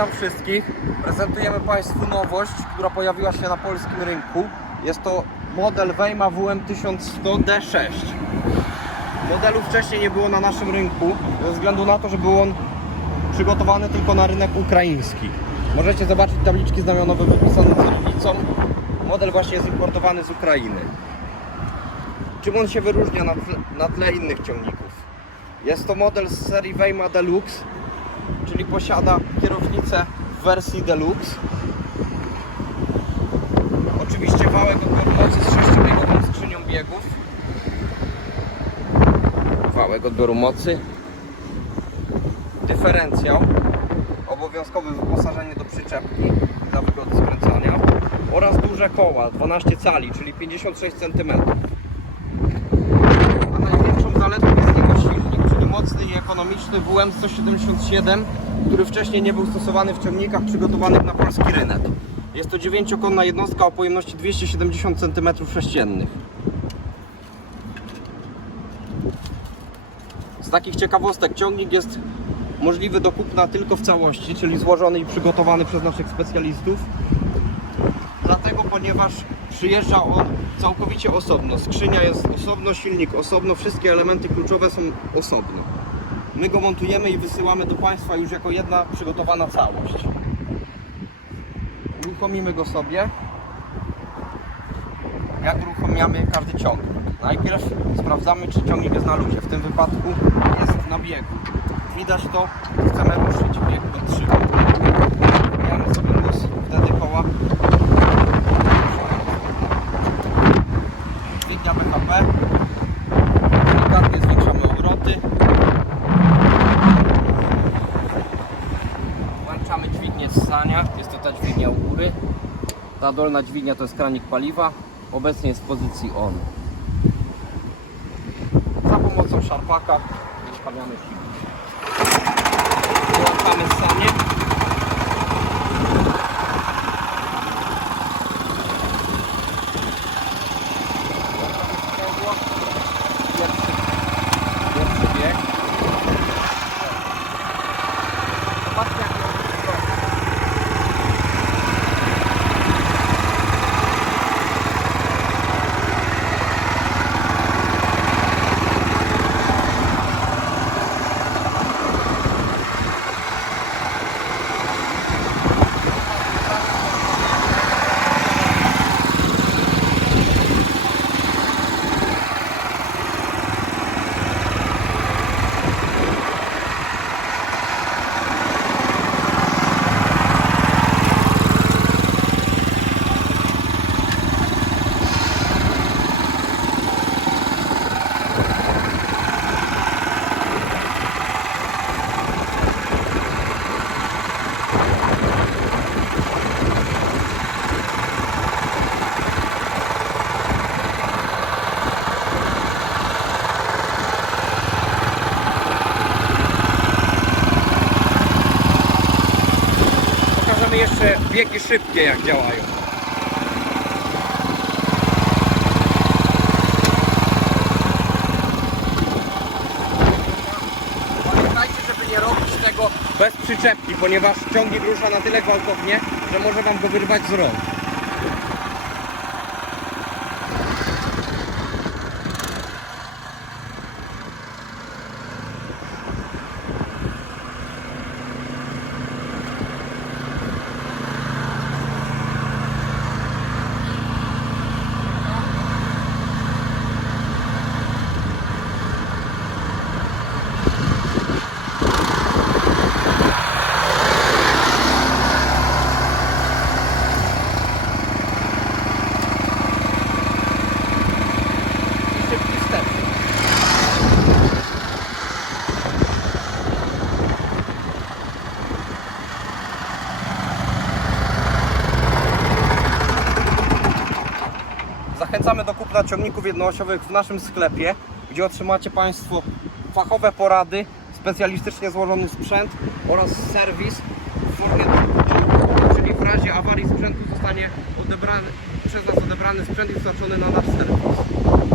Witam wszystkich. Prezentujemy Państwu nowość, która pojawiła się na polskim rynku. Jest to model Wejma WM1100D6. Modelu wcześniej nie było na naszym rynku, ze względu na to, że był on przygotowany tylko na rynek ukraiński. Możecie zobaczyć tabliczki znamionowe wypisane cyrylicą. Model właśnie jest importowany z Ukrainy. Czym on się wyróżnia na tle, na tle innych ciągników? Jest to model z serii Wejma Deluxe, czyli posiada kierownicę w wersji Deluxe. Oczywiście wałek odbioru mocy z 6-biegową skrzynią biegów. Wałek odbioru mocy. Dyferencjał. Obowiązkowe wyposażenie do przyczepki dla wygody skręcania. Oraz duże koła, 12 cali, czyli 56 cm. A największą zaletą jest jego silnik, czyli mocny i ekonomiczny WM177, który wcześniej nie był stosowany w ciągnikach przygotowanych na polski rynek. Jest to 9-konna jednostka o pojemności 270 cm3. Z takich ciekawostek ciągnik jest możliwy do kupna tylko w całości, czyli złożony i przygotowany przez naszych specjalistów. Dlatego, ponieważ przyjeżdża on całkowicie osobno. Skrzynia jest osobno, silnik osobno, wszystkie elementy kluczowe są osobno. My go montujemy i wysyłamy do Państwa już jako jedna przygotowana całość. Uruchomimy go sobie. Jak uruchamiamy każdy ciągnik? Najpierw sprawdzamy, czy ciągnik jest na luzie. W tym wypadku jest na biegu. Widać to, chcemy ruszyć bieg do 3. ssania. Jest to ta dźwignia u góry. Ta dolna dźwignia to jest kranik paliwa. Obecnie jest w pozycji on. Za pomocą szarpaka ustawiamy silnik. Wyłączamy ssanie. Jeszcze biegi szybkie jak działają. Pamiętajcie, żeby nie robić tego bez przyczepki, ponieważ ciągnik rusza na tyle gwałtownie, że może Wam go wyrwać z rąk. Zachęcamy do kupna ciągników jednoosiowych w naszym sklepie, gdzie otrzymacie Państwo fachowe porady, specjalistycznie złożony sprzęt oraz serwis w formie czyli w razie awarii sprzętu zostanie odebrany, przez nas odebrany sprzęt i dostarczony na nasz serwis.